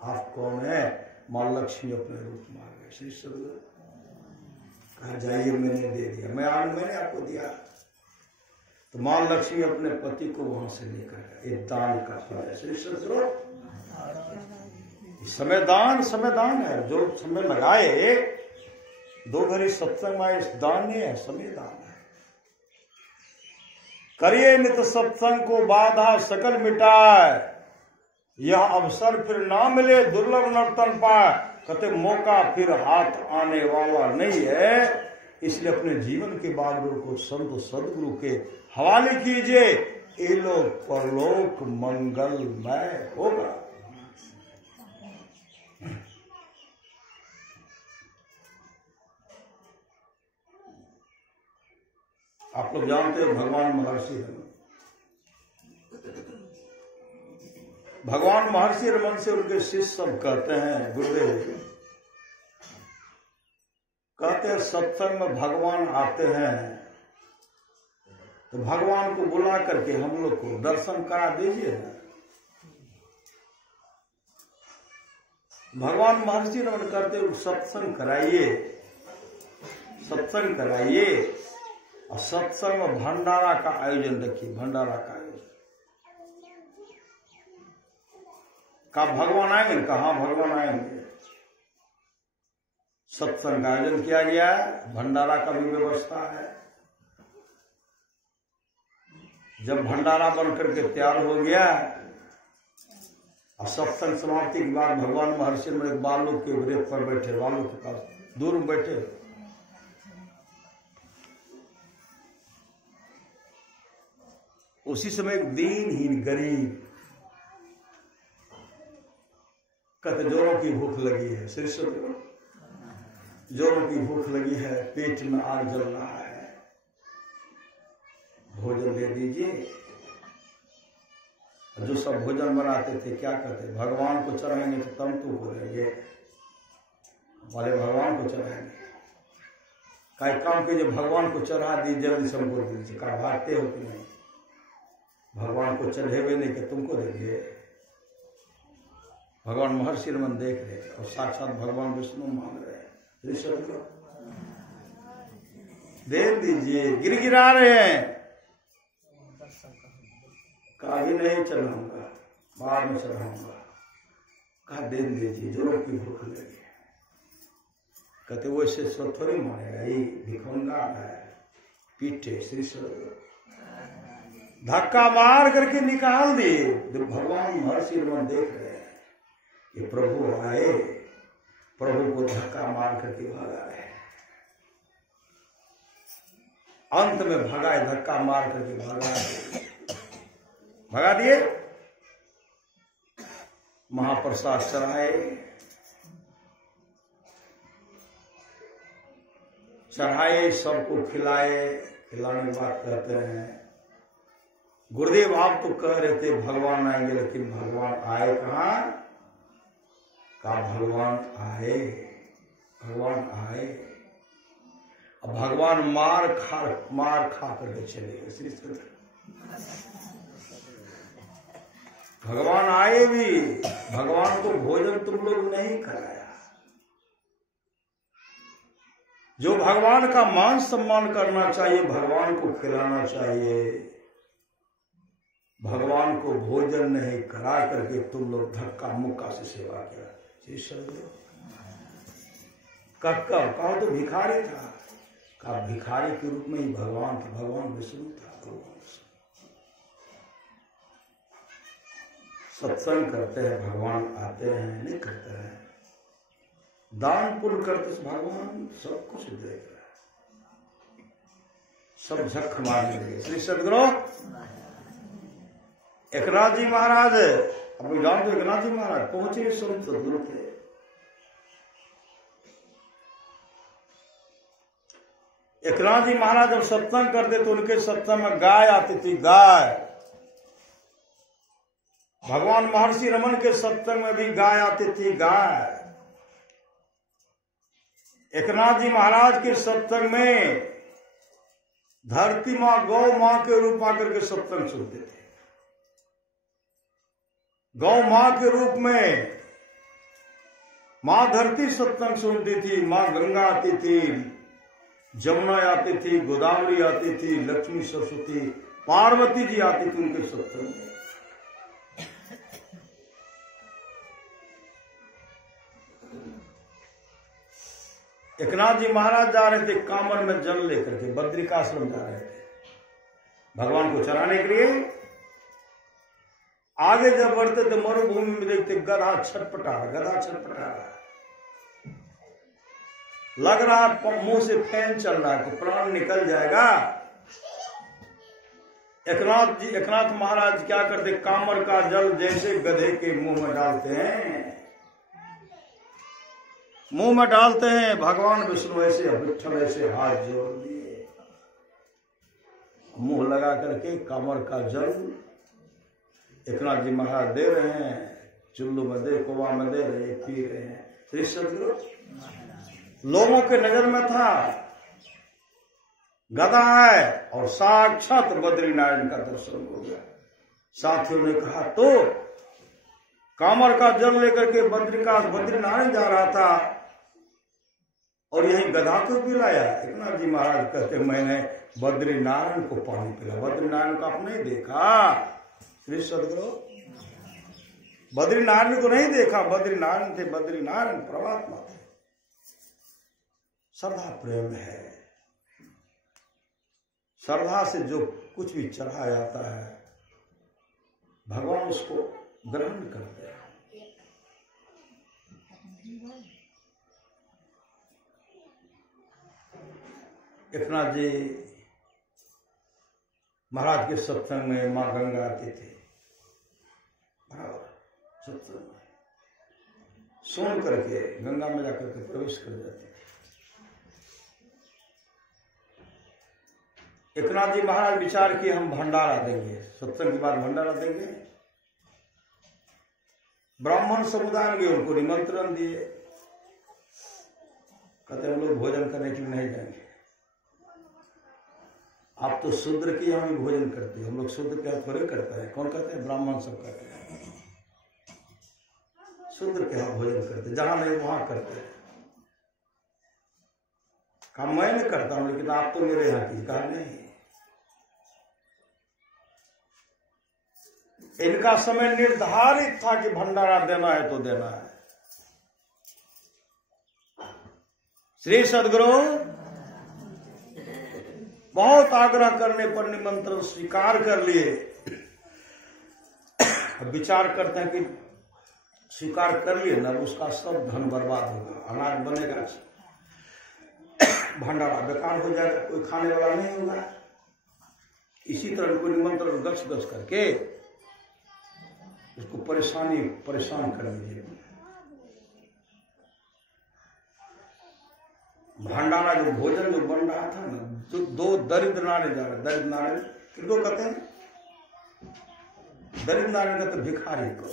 आप कौन है, मां लक्ष्मी अपने रूप में आ गए। श्री सद्गुरु कहा जाइए मैंने दे दिया, मैंने आपको दिया। तो मां लक्ष्मी अपने पति को वहां से लेकर गए, एक दान का फल है। श्री सद्गुरु समय दान है, जो समय लगाए दो घड़ी सत्संग में, इस दान है, समय दान है। करिए नित सत्संग को बाधा सकल मिटाए, यह अवसर फिर ना मिले दुर्लभ नर्तन पाए। कहते मौका फिर हाथ आने वाला नहीं है, इसलिए अपने जीवन के बागडोर को संत सदगुरु के हवाले कीजिए, इलोक परलोक मंगलमय होगा। आप लोग जानते हैं भगवान महर्षि रमन से उनके शिष्य सब कहते हैं, गुरुदेव कहते हैं सत्संग में भगवान आते हैं तो भगवान को बुला करके हम लोग को दर्शन करा दीजिए। भगवान महर्षि रमन करते सत्संग कराइए, सत्संग कराइए और सत्संग में भंडारा का आयोजन रखिए। भंडारा का आयोजन का भगवान आएंगे, कहा भगवान आएंगे। सत्संग का आयोजन किया गया है, भंडारा का भी व्यवस्था है। जब भंडारा बन करके तैयार हो गया और सत्संग समाप्ति के बाद भगवान महर्षि में बालों के वृक्ष पर बैठे, बालों के पास दूर में बैठे, उसी समय एक दीनहीन गरीब कहते जोरों की भूख लगी है, श्री सदगुरु जोरों की भूख लगी है, पेट में आग जल रहा है, भोजन दे दीजिए। जो सब भोजन बनाते थे क्या कहते, भगवान को चढ़ाएंगे तो तम तू बोलेंगे, वाले भगवान को चढ़ाएंगे। का काम कीजिए, भगवान को चढ़ा दीजिए, जल्दी से हमको दीजिए। का भागते हो कि नहीं, भगवान को चढ़े हुए नहीं कि तुमको देंगे। भगवान महर्षि रमन देख रहे और साक्षात भगवान विष्णु मांग रहे हैं, दे दीजिए। गिरगिरा रहे हैं, कहा भी नहीं चढ़ाऊंगा, बाद में चढ़ाऊंगा। कहा दे दीजिए, जोरों की भूख लगी। कहते वो इसे सब थोड़ी मारेगा, ये भिखमंगा है, पीठे श्री सदगुरु धक्का मार करके निकाल दिए। जब भगवान महर्षि रमन देख रहे हैं कि प्रभु आए, प्रभु को धक्का मार करके भगा रहे हैं। अंत में भगाए, धक्का मार करके भगा दिए। महाप्रसाद चढ़ाए, सबको खिलाए। खिलाने के बाद कहते हैं, गुरुदेव आप तो कह रहे थे भगवान आएंगे, लेकिन भगवान आए कहाँ? कहा भगवान आए, भगवान आए। अब भगवान मार खा करके चले गए। श्री भगवान आए भी, भगवान को भोजन तुम लोग नहीं कराया। जो भगवान का मान सम्मान करना चाहिए, भगवान को खिलाना चाहिए, भगवान को भोजन नहीं करा करके तुम लोग धक्का मुक्का से सेवा किया। कहा तो भिखारी था, कहा भिखारी के रूप में ही भगवान था, भगवान विष्णु था। भगवान सत्संग करते हैं, भगवान आते हैं, नहीं करते हैं। दान पुण्य करते भगवान सब कुछ देख रहा है, सब झक मारने लगे। श्री सदगुरु एकनाथ जी महाराज, अब जानते हो एकनाथ जी महाराज पहुंचे संत सदगुरु थे। एकनाथ जी महाराज जब सत्संग करते तो उनके सत्संग में गाय आती थी, गाय। भगवान महर्षि रमन के सत्संग में भी गाय आती थी, गाय। एकनाथ जी महाराज के सत्संग में धरती माँ गौ माँ के रूप आकर के सत्संग सुनते थे। गौ माँ के रूप में माँ धरती सत्संग सुनती थी। माँ गंगा आती थी, जमुना आती थी, गोदावरी आती थी, लक्ष्मी सरस्वती, पार्वती जी आती थी उनके सत्संग में। एकनाथ जी महाराज जा रहे थे कामर में जल लेकर के, बद्रिकाश्रम जा रहे थे भगवान को चढ़ाने के लिए। आगे जब बढ़ते थे मरुभूमि में देखते गधा छटपटा रहा। लग रहा है मुंह से फैन चल रहा है तो प्राण निकल जाएगा। एकनाथ महाराज क्या करते, कामर का जल जैसे गधे के मुंह में डालते हैं, मुंह में डालते हैं। भगवान विष्णु ऐसे विठ्ठल ऐसे हाथ जोड़ दिए, मुंह लगा करके कामर का जल एकनाथ जी महाराज दे रहे हैं, चुल्लू में दे, कुआ में दे रहे, पी रहे हैं। श्री सदगुरु लोगों के नजर में था गधा है और साक्षात बद्रीनारायण का दर्शन हो गया। साथियों ने कहा तो कामर का जल लेकर के बद्रीनारायण जा रहा था और यही गधा को पिलाया। एकनाथ जी महाराज कहते मैंने बद्रीनारायण को पानी पिलाया। बद्रीनारायण को आप नहीं देखा श्री सदगुरु, बद्रीनारायण को नहीं देखा। बद्रीनारायण थे, बद्रीनारायण परमात्मा थे। श्रद्धा प्रेम है, श्रद्धा से जो कुछ भी चढ़ाया जाता है भगवान उसको ग्रहण करते हैं। एकनाथ जी महाराज के सत्संग में मां गंगा आते थे, सत्संग में सुन करके गंगा में जाकर के प्रवेश कर जाते थे। एकनाथ जी महाराज विचार किए हम भंडारा देंगे, सत्संग के बाद भंडारा देंगे। ब्राह्मण समुदाय के उनको निमंत्रण दिए, कहते हम लोग भोजन करने के लिए नहीं जाएंगे। आप तो शूद्र के यहाँ भी भोजन करते हैं, हम लोग शूद्र के यहाँ थोड़े करते हैं। कौन कहते हैं? ब्राह्मण सब कहते हैं। शूद्र के यहाँ भोजन करते, जहां नहीं वहां करते हैं। कहा मैं नहीं करता हूं, लेकिन आप तो मेरे यहाँ की। कहा नहीं, इनका समय निर्धारित था कि भंडारा देना है तो देना है। श्री सदगुरु बहुत आग्रह करने पर निमंत्रण स्वीकार कर लिए। अब विचार करते हैं कि स्वीकार कर लिए ना, उसका सब धन बर्बाद होगा, अनाज बनेगा, भंडारा बेकार हो जाएगा, कोई खाने वाला नहीं होगा। इसी तरह कोई निमंत्रण गच करके उसको परेशान कर दीजिए। भंडारा जो भोजन जो बन रहा था ना, जो दो दरिद्र नारायण जा रहे, दरिद्र नारायण किनको कहते हैं? दरिद्र नारायण कहते तो भिखारी को।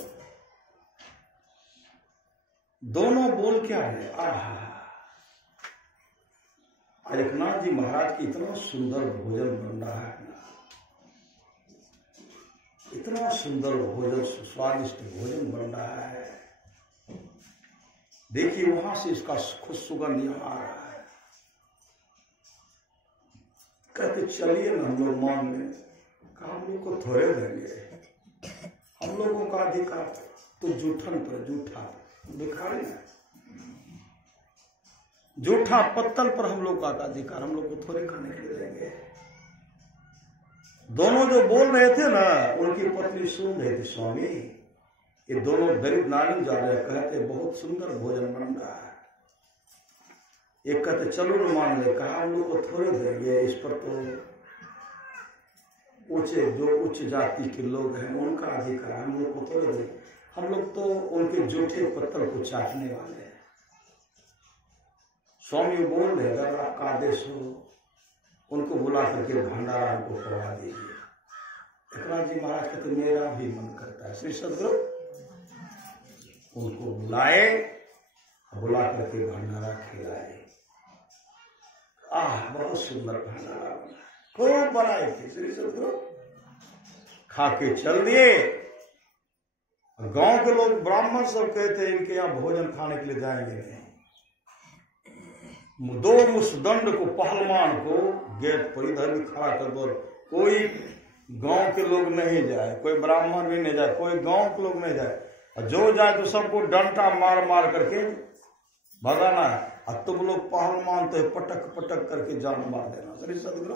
दोनों बोल क्या है, एकनाथ जी महाराज की इतना सुंदर भोजन बन रहा है ना, इतना सुंदर भोजन, स्वादिष्ट भोजन बन रहा है। देखिए वहां से इसका खुद सुगंध यहां आ रहा है। कहते चलिए ना हम लोग मान लें। कहा हम लोग को थोड़े देंगे, हम लोगों का अधिकार तो जूठन पर, जूठा भिखारी है, जूठा पत्तल पर हम लोग का अधिकार, हम लोग को थोड़े खाने के लिए देंगे। दोनों जो बोल रहे थे ना, उनकी पत्नी सुन रही थी, स्वामी ये दोनों दरिद्र नारायण जा रहे, कहते बहुत सुंदर भोजन बन रहा है। एक कहते चलो न मान ले। कहा हम लोग को थोड़े देंगे, इस पर तो जो उच्च जाति के लोग हैं उनका अधिकार, हम लोग को थोड़े देंगे, हम लोग तो उनके जूठे पत्तल को चाटने वाले हैं। स्वामी बोल रहे अगर आपका आदेश हो उनको बुला करके भंडारा को करवा दीजिए। एकनाथ जी महाराज कहते मेरा भी मन करता है। श्री सदगुरु उनको बुलाए, बुला करके भंडारा खिलाए। बहुत सुंदर भंडारा बना, खूब बनाए थे। श्री सदगुरु खा के चल दिए। गांव के लोग ब्राह्मण सब कहते इनके यहाँ भोजन खाने के लिए जाएंगे नहीं। दो मुसदंड को, पहलवान को गेट पर इधर भी खड़ा कर दो, कोई गांव के लोग नहीं जाए, कोई ब्राह्मण भी नहीं जाए, कोई गांव के लोग नहीं जाए, और जो जाए तो सबको डंटा मार मार करके भगाना है। और तुम लोग पहलवान तो पटक पटक करके जान मार देना। श्री सदगुरु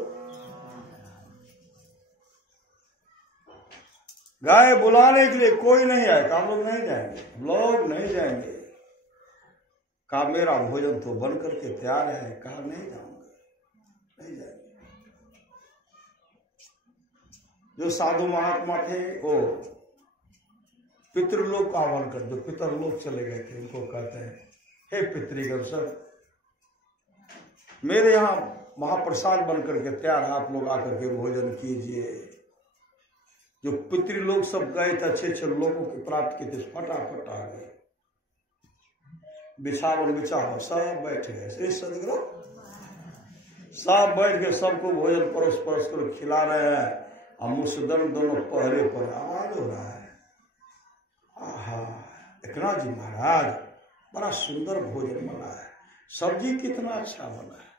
गाय बुलाने के लिए कोई नहीं आए, हम लोग नहीं जाएंगे, लोग नहीं जाएंगे। कहा मेरा भोजन तो बन करके तैयार है। कहा नहीं जाऊंगा, नहीं जाएंगे। जो साधु महात्मा थे वो पितृलोक का आह्वान कर, जो पितरलोक चले गए थे उनको कहते हैं हे पितृगण सर, मेरे यहाँ महाप्रसाद बन करके तैयार है, आप लोग आकर के भोजन कीजिए। जो पितृलोक सब गए थे, अच्छे अच्छे लोगों की प्राप्त की थी, फटाफट आ गए। बिछावन बिछाओ, सब बैठ गए। श्री सदगुरु सब बैठ गए, सबको भोजन परोस परोस कर खिला रहे हैं। और मुसदन दोनों पहरे पर आवाज हो रहा है, आहा एकनाथ जी महाराज बड़ा सुंदर भोजन बना है, सब्जी कितना अच्छा बना है।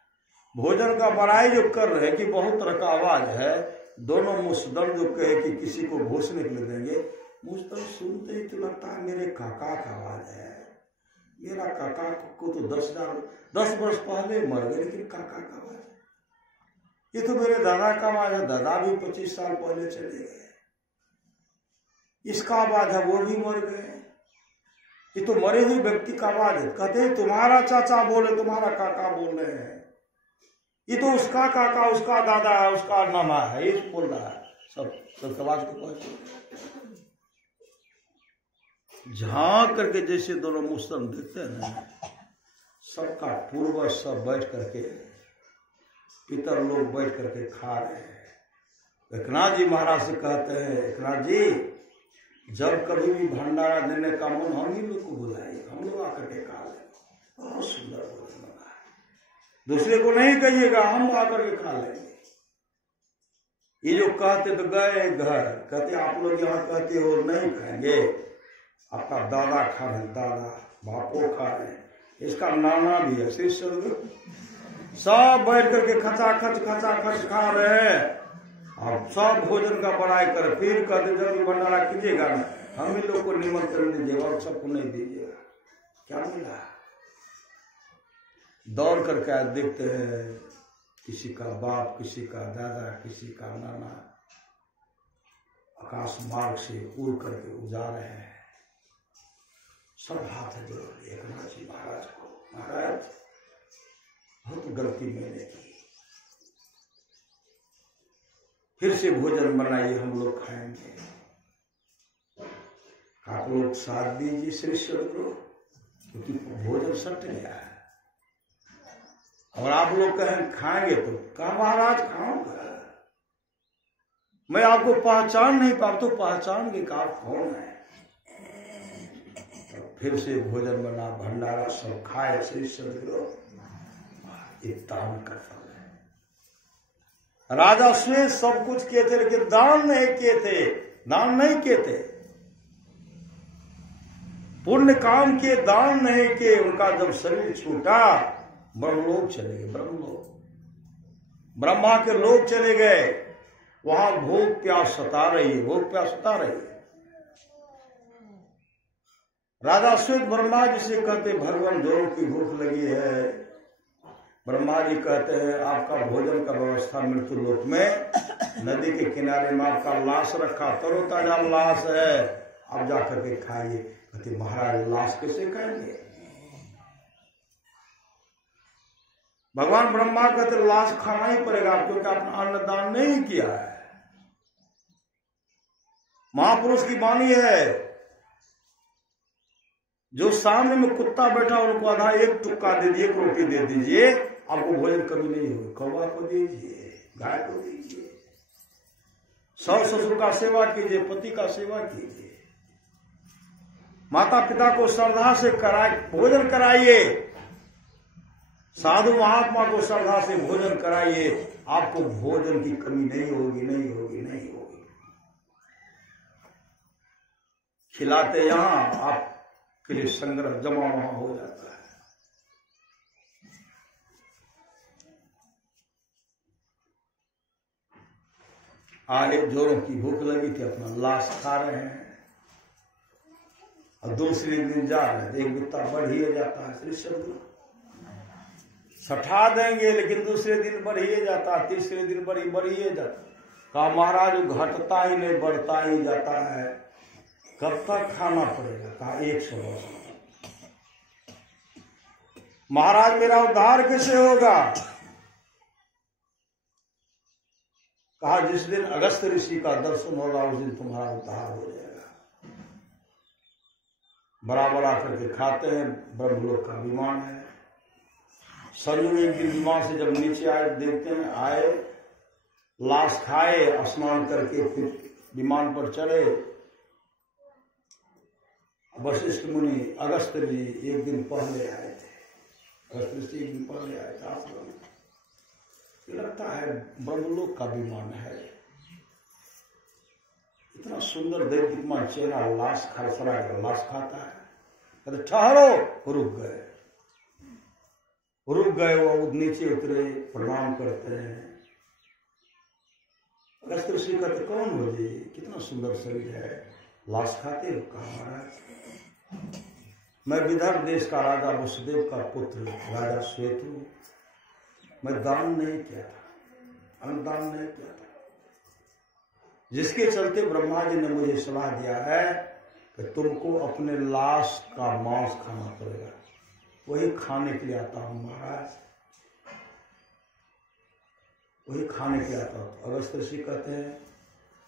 भोजन का बड़ाई जो कर रहे हैं कि बहुत तरह का आवाज है। दोनों मुसदन जो कहे कि किसी को घोषणे के लिए देंगे, मुसदन सुनते ही तो लगता है मेरे काका का आवाज है। मेरा काका को तो 10 वर्ष पहले मर गए, लेकिन काका का आवाज, ये तो मेरे दादा का आवाज है, दादा भी 25 साल पहले चले गए। इसका आवाज है, वो भी मर गए। ये तो मरे हुए व्यक्ति का आवाज है। कहते हैं तुम्हारा चाचा बोले, तुम्हारा काका बोल रहे हैं, ये तो उसका काका, उसका दादा है, उसका नाना है, ये बोल रहा है। सब आवाज को पहुंच झांक करके जैसे दोनों मुस्लिम देखते हैं ना, सबका पूर्वज सब बैठ करके, पितर लोग बैठ करके खा रहे हैं। एकनाथ जी महाराज से कहते हैं, एकनाथ जी जब कभी भी भंडारा देने का मन, हम ही लोग को बुलाइए, हम लोग आकर के खा लें। बहुत सुंदर भोजन बना है, दूसरे को नहीं कहिएगा, हम आकर के खा लेंगे। ये जो कहते तो गए घर, कहते आप लोग यहाँ कहते हो नहीं खाएंगे, आपका दादा खा रहे, दादा बापो खा रहे, इसका नाना भी है। श्री सदगुरु सब बैठ करके खचाखच खा रहे हैं। आप सब भोजन का बड़ाई कर, फिर कहते जब भी भंडारा कीजिएगा ना, हम ही लोग को निमंत्रण दीजिएगा और सबको नहीं दीजिएगा। क्या मिला? दौड़ करके देखते हैं, किसी का बाप, किसी का दादा, किसी का नाना आकाश मार्ग से उड़ करके जा रहे हैं। सब हाथ जोड़ लिए एकनाथ जी महाराज को, महाराज बहुत गलती मैंने की, फिर से भोजन बनाइए, हम लोग खाएंगे। आप लोग साथ दीजिए श्री सदगुरु, क्योंकि भोजन सट गया है। और आप लोग कहें खाएंगे तो कहा महाराज खाऊंगा, मैं आपको पहचान नहीं पा, तो पहचान के कहा कौन है। तो फिर से भोजन बना, भंडारा सब खाए। श्री सदगुरु ये दान का फल है। राजा श्वेत सब कुछ किए थे, लेकिन दान नहीं किए थे, दान नहीं किए थे, पुण्य काम किए, दान नहीं किए। उनका जब शरीर छूटा, ब्रह्मलोक चले गए, ब्रह्मलोक, ब्रह्मा के लोक चले गए। वहां भूख प्यास सता रही है, भूख प्यास सता रही है। राजा श्वेत ब्रह्मा जी से कहते, भगवान जोरों की भूख लगी है। ब्रह्मा जी कहते हैं आपका भोजन का व्यवस्था मृत्यु लोक में, नदी के किनारे में आपका लाश रखा, तरोताजा लाश है, आप जाकर के खाइए। कहते महाराज लाश कैसे खाएंगे? भगवान ब्रह्मा कहते लाश खाना ही पड़ेगा, क्योंकि आपने अन्नदान नहीं किया है। महापुरुष की वाणी है, जो सामने में कुत्ता बैठा उनको आधा एक टुक्का दे दीजिए, एक रोटी दे दीजिए, आपको भोजन कमी नहीं होगी। कौवा को दीजिए, गाय को दीजिए, सास ससुर का सेवा कीजिए, पति का सेवा कीजिए, माता पिता को श्रद्धा से भोजन कराइए, साधु महात्मा को श्रद्धा से भोजन कराइए। आपको भोजन की कमी नहीं होगी, नहीं होगी, नहीं होगी। खिलाते यहां, आपके लिए संग्रह जमा वहां हो जाता है। आगे जोरों की भूख लगी थी, अपना लाश खा रहे हैं, और दूसरे दिन जा रहे हैं, एक गुत्ता बढ़ ही जाता है। श्री सदगुरु सठा देंगे, लेकिन दूसरे दिन बढ़ ही जाता, तीसरे दिन बढ़ ही जाता। कहा महाराज घटता ही नहीं, बढ़ता ही जाता है, कब तक खाना पड़ेगा? कहा 100 वर्ष। महाराज मेरा उद्धार कैसे होगा? कहा जिस दिन अगस्त ऋषि का दर्शन होगा उस दिन तुम्हारा उद्धार हो जाएगा। बराबर आकर के खाते हैं, ब्रह्मलोक का विमान है। सरयू एक दिन विमान से जब नीचे आए, देखते हैं आए, लाश खाए, स्नान करके फिर विमान पर चढ़े। वशिष्ठ मुनि अगस्त जी एक दिन पहले आए थे, अगस्त ऋषि एक दिन पहले आए थे आश्रम। लगता है ब्रह्मलोक का विमान है, इतना सुंदर दैदिकमान चेहरा, लाश खा सरा लाश खाता है। कहते ठहरो, रुक गए। वो नीचे उतरे, प्रणाम करते हैं। अगस्त ऋषि कहते कौन हो जी, कितना सुंदर शरीर है, लाश खाते हो? कहा महाराज मैं विदर्भ देश का राजा वसुदेव का पुत्र राजा श्वेत हूं। मैं दान नहीं किया था, अन्नदान नहीं किया था, जिसके चलते ब्रह्मा जी ने मुझे सलाह दिया है कि तुमको अपने लाश का मांस खाना पड़ेगा। वही खाने के लिए आता हूं महाराज, वही खाने के लिए आता हूं। अगस्त ऋषि कहते हैं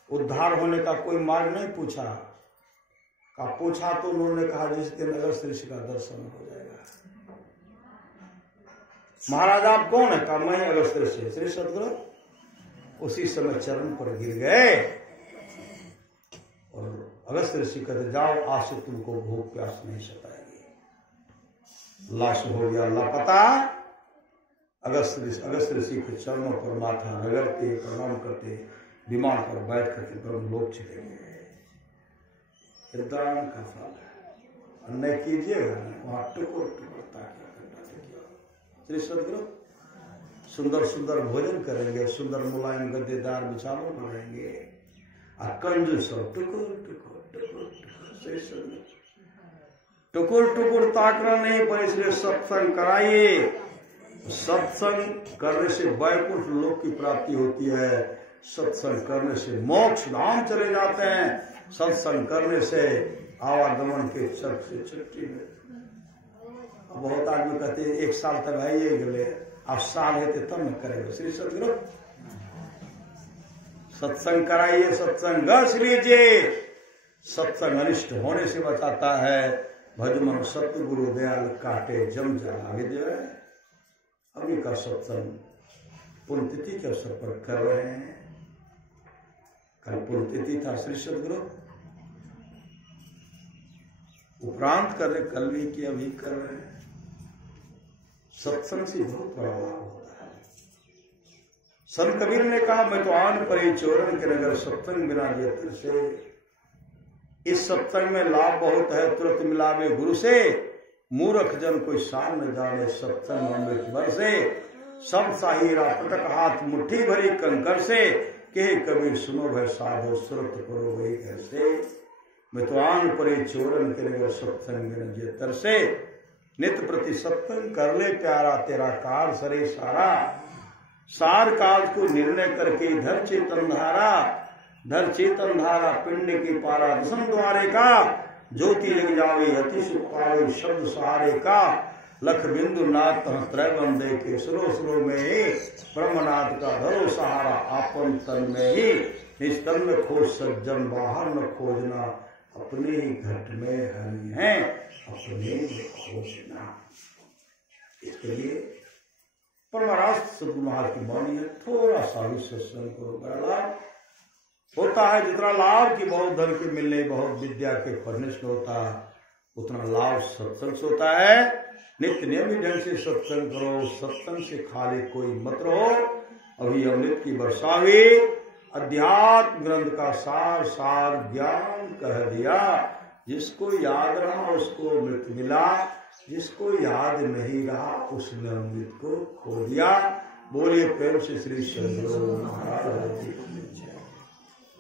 उद्धार होने का कोई मार्ग नहीं पूछा। का पूछा तो उन्होंने कहा जिस दिन अगस्त ऋषि का दर्शन हो जाएगा। महाराज आप कौन है? कहा मैं अगस्त ऋषि। श्री सतगुरु उसी समय चरण पर गिर गए और अगस्त ऋषि कहते जाओ, आज से तुमको भूख प्यास नहीं सताएगी। लाश हो गया लापता। अगस्त ऋषि के चरणों पर माथा रगड़ते, प्रणाम करते, विमान पर बैठ करके ब्रह्मलोक चले गए। दान का फल है, अन्य कीजिएगा वहां टुकुर ताकि श्री सदगुरु सुंदर सुंदर भोजन करेंगे, सुंदर मुलायम गद्देदार विचारों बढ़ेंगे और कंजूस टुकुर ताकना नहीं, पर इसलिए सत्संग कराइए। सत्संग करने से वैकुंठ लोक की प्राप्ति होती है, सत्संग करने से मोक्ष धाम चले जाते हैं, सत्संग करने से आवागमन के चक से छुट्टी में। बहुत आदमी कहते हैं एक साल तक आइए गले, आप साल है तब न करेंगे। श्री सतगुरु सत्संग कराइए, सत्संग रस लीजिए। सत्संग अनिष्ट होने से बचाता है। भजमन सतगुरु दयाल काटे जम जाला। आगे जो है अभी का सत्संग पुण्यतिथि के अवसर पर कर रहे हैं। कल पुण्यतिथि था श्री सतगुरु, उपरांत कर रहे, कल भी किया, अभी कर रहे हैं। सत्संग से बहुत बड़ा लाभ होता है। संत कबीर ने कहा मैं तो आन परे चोरन के नगर, सत्संग बिना यत्र से। इस सत्संग में लाभ बहुत है, तुरंत मिलावे गुरु से। मूर्ख जन कोई सार न जाने, सत्संग अमृत बरसे। सब साहिरा पटक हाथ मुट्ठी भरी कंकर से। कहे कबीर सुनो भय साधो, सुरत करो वही कैसे। मैं तो आन परे चोरन के नगर, सत्संग बिना यत्र से। नित्य प्रति सत्संग कर ले प्यारा, तेरा कार सरे सारा। सार काज को निर्णय करके धर चेतन धारा, पिंड की पारा दसम द्वारे का। ज्योति लग जावे अति सुख पावे, शब्द सहारे का। लख बिंदु नाथ त्रैवन दे के, सुरो सुरो में ही ब्रह्मनाथ का धरो सहारा। आपन तन में ही निस्तन में खोज सज्जन, बाहर न खोजना। अपने ही घट में हरि हैं, अपने खोजना। इसके लिए परमराज सदगुरु महाराज की वाणी है, थोड़ा सा भी सत्संग करो, बड़ा लाभ होता है। जितना लाभ की बहुत धन के मिलने, बहुत विद्या के पढ़ने से होता, उतना लाभ सत्संग से होता है। नित्य नियमित ढंग से सत्संग करो, सत्संग से खाली कोई मत रहो। अभी अमृत की वर्षा हुई, अध्यात्म ग्रंथ का सार ज्ञान कह दिया। जिसको याद रहा उसको अमृत मिला, जिसको याद नहीं रहा उसने अमृत को खो दिया। बोलिए प्रेम से श्री सदगुरु महाराज जी।